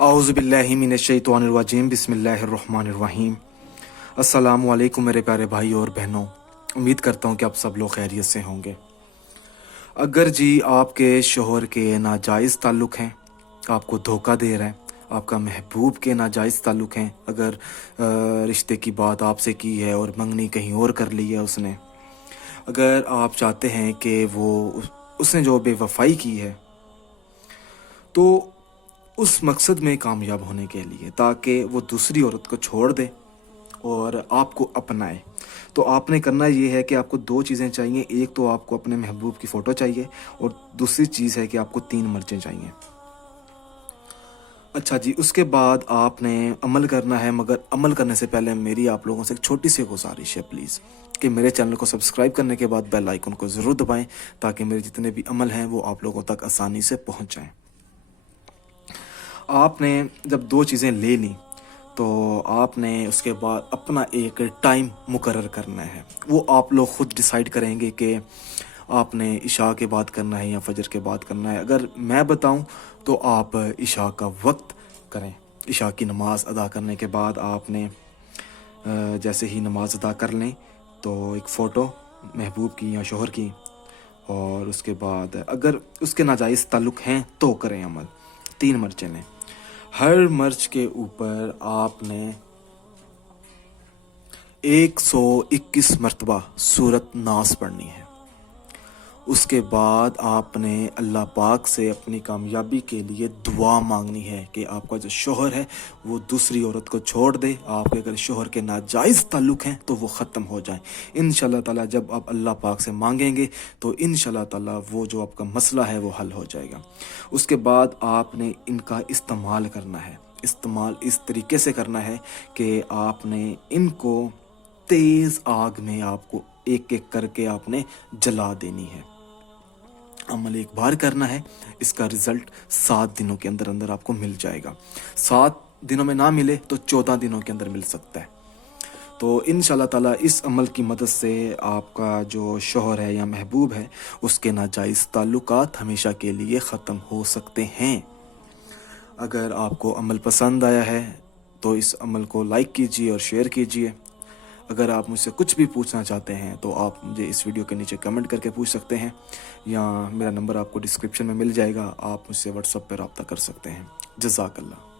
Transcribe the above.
औज़ु बिल्लाहि मिनश्शैतानिर्रजीम बिस्मिल्लाहिर्रहमानिर्रहीम। अस्सलामु अलैकुम मेरे प्यारे भाई और बहनों, उम्मीद करता हूँ कि आप सब लोग खैरियत से होंगे। अगर जी आपके शोहर के नाजायज़ ताल्लुक़ हैं, आपको धोखा दे रहा है, आपका महबूब के नाजायज़ ताल्लुक़ हैं, अगर रिश्ते की बात आपसे की है और मंगनी कहीं और कर ली है उसने, अगर आप चाहते हैं कि उसने जो बेवफ़ाई की है, तो उस मकसद में कामयाब होने के लिए, ताकि वो दूसरी औरत को छोड़ दे और आपको अपनाए, तो आपने करना ये है कि आपको दो चीज़ें चाहिए। एक तो आपको अपने महबूब की फ़ोटो चाहिए और दूसरी चीज़ है कि आपको 3 मर्चें चाहिए। अच्छा जी, उसके बाद आपने अमल करना है, मगर अमल करने से पहले मेरी आप लोगों से एक छोटी सी गुजारिश है प्लीज़, कि मेरे चैनल को सब्सक्राइब करने के बाद बेल आइकन को ज़रूर दबाएं, ताकि मेरे जितने भी अमल हैं वो आप लोगों तक आसानी से पहुँच जाएँ। आपने जब दो चीज़ें ले ली, तो आपने उसके बाद अपना एक टाइम मुकर्रर करना है। वो आप लोग ख़ुद डिसाइड करेंगे कि आपने इशा के बाद करना है या फजर के बाद करना है। अगर मैं बताऊं तो आप इशा का वक्त करें। इशा की नमाज़ अदा करने के बाद आपने जैसे ही नमाज़ अदा कर लें तो एक फ़ोटो महबूब की या शोहर की, और उसके बाद अगर उसके नाजायज़ ताल्लुक़ हैं तो करें अमल। 3 मर्चें लें। हर मर्च के ऊपर आपने 121 मरतबा सूरत नास पढ़नी है। उसके बाद आपने अल्लाह पाक से अपनी कामयाबी के लिए दुआ मांगनी है कि आपका जो शोहर है वो दूसरी औरत को छोड़ दे। आपके अगर शोहर के नाजायज़ ताल्लुक़ हैं तो वो ख़त्म हो जाए। इंशाल्लाह ताला जब आप अल्लाह पाक से मांगेंगे तो इंशाल्लाह ताला वो जो आपका मसला है वो हल हो जाएगा। उसके बाद आपने इनका इस्तेमाल करना है। इस्तेमाल इस तरीके से करना है कि आपने इनको तेज़ आग में आपको एक एक करके आपने जला देनी है। अमल एक बार करना है, इसका रिज़ल्ट 7 दिनों के अंदर अंदर आपको मिल जाएगा। 7 दिनों में ना मिले तो 14 दिनों के अंदर मिल सकता है। तो इंशाल्लाह ताला इस अमल की मदद से आपका जो शोहर है या महबूब है, उसके नाजायज़ ताल्लुकात हमेशा के लिए ख़त्म हो सकते हैं। अगर आपको अमल पसंद आया है तो इस अमल को लाइक कीजिए और शेयर कीजिए। अगर आप मुझसे कुछ भी पूछना चाहते हैं तो आप मुझे इस वीडियो के नीचे कमेंट करके पूछ सकते हैं, या मेरा नंबर आपको डिस्क्रिप्शन में मिल जाएगा, आप मुझसे व्हाट्सएप पर रब्ता कर सकते हैं। जज़ाकल्लाह।